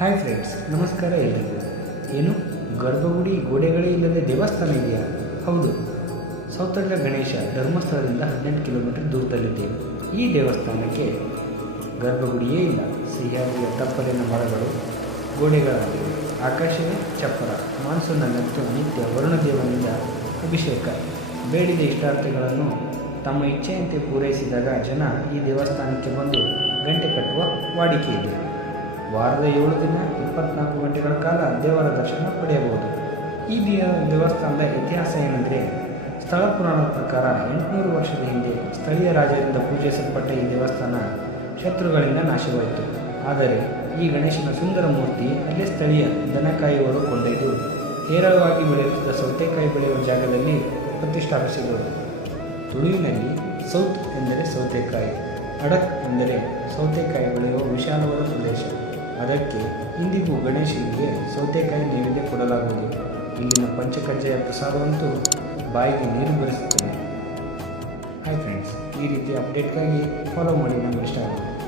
Hi friends, ನಮಸ್ಕಾರ ಎಲ್ರಿಗೂ. ಏನು ಗರ್ಭಗುಡಿ ಗೋಡೆಗಳೇ ಇಲ್ಲದೆ ದೇವಸ್ಥಾನ ಇದೆಯಾ? ಹೌದು, ಸೌತಡ್ಕ ಗಣೇಶ ಧರ್ಮಸ್ಥಳದಿಂದ 18 ಕಿಲೋಮೀಟರ್ ದೂರದಲ್ಲಿದೆ. ಈ ದೇವಸ್ಥಾನಕ್ಕೆ ಗರ್ಭಗುಡಿಯೇ ಇಲ್ಲ. ಸಿಹಿಯಾಗಿಯ ತಪ್ಪಲಿನ ಮರಗಳು ಗೋಡೆಗಳಾಗಿವೆ. ಆಕಾಶವೇ ಚಪ್ಪರ. ಮಾನ್ಸೂನ್ನಲ್ಲಂತೂ ನಿತ್ಯ ವರುಣದೇವನಿಂದ ಅಭಿಷೇಕ. ಬೇಡಿದ ಇಷ್ಟಾರ್ಥಗಳನ್ನು ತಮ್ಮ ಇಚ್ಛೆಯಂತೆ ಪೂರೈಸಿದಾಗ ಜನ ಈ ದೇವಸ್ಥಾನಕ್ಕೆ ಬಂದು ಗಂಟೆ ಕಟ್ಟುವ ವಾಡಿಕೆ ಇದೆ. ವಾರದ 7 ದಿನ 24 ಗಂಟೆಗಳ ಕಾಲ ದೇವರ ದರ್ಶನ ಪಡೆಯಬಹುದು. ಈ ದೇವಸ್ಥಾನದ ಇತಿಹಾಸ ಏನೆಂದರೆ, ಸ್ಥಳ ಪುರಾಣದ ಪ್ರಕಾರ 800 ವರ್ಷದ ಹಿಂದೆ ಸ್ಥಳೀಯ ರಾಜರಿಂದ ಪೂಜಿಸಲ್ಪಟ್ಟ ಈ ದೇವಸ್ಥಾನ ಶತ್ರುಗಳಿಂದ ನಾಶವಾಯಿತು. ಆದರೆ ಈ ಗಣೇಶನ ಸುಂದರ ಮೂರ್ತಿ ಅಲ್ಲೇ ಸ್ಥಳೀಯ ದನಕಾಯುವರು ಕೊಂಡೊಯ್ದು ಹೇರಳವಾಗಿ ಬೆಳೆಯುತ್ತಿದ್ದ ಸೌತೆಕಾಯಿ ಬೆಳೆಯುವ ಜಾಗದಲ್ಲಿ ಪ್ರತಿಷ್ಠಾಪಿಸಿದರು. ತುಳುವಿನಲ್ಲಿ ಸೌತ್ ಎಂದರೆ ಸೌತೆಕಾಯಿ, ಅಡಕ್ ಎಂದರೆ ಸೌತೆಕಾಯಿ ಬೆಳೆಯುವ ವಿಶಾಲವಾದ ಪ್ರದೇಶ. ಅದಕ್ಕೆ ಇಂದಿಗೂ ಗಣೇಶನಿಗೆ ಸೌತೆಕಾಯಿ ನೈವೇದ್ಯ ಕೊಡಲಾಗುವುದು. ಇಲ್ಲಿನ ಪಂಚಕಜ್ಜಾಯ ಪ್ರಸಾದವಂತೂ ಬಾಯಿಗೆ ನೀರು ಬರೆಸುತ್ತದೆ. ಹಾಯ್ ಫ್ರೆಂಡ್ಸ್, ಈ ರೀತಿಯ ಅಪ್ಡೇಟ್ಗಾಗಿ ಫಾಲೋ ಮಾಡಿ. ನಮಗೆ ಇಷ್ಟ ಆಗುತ್ತೆ.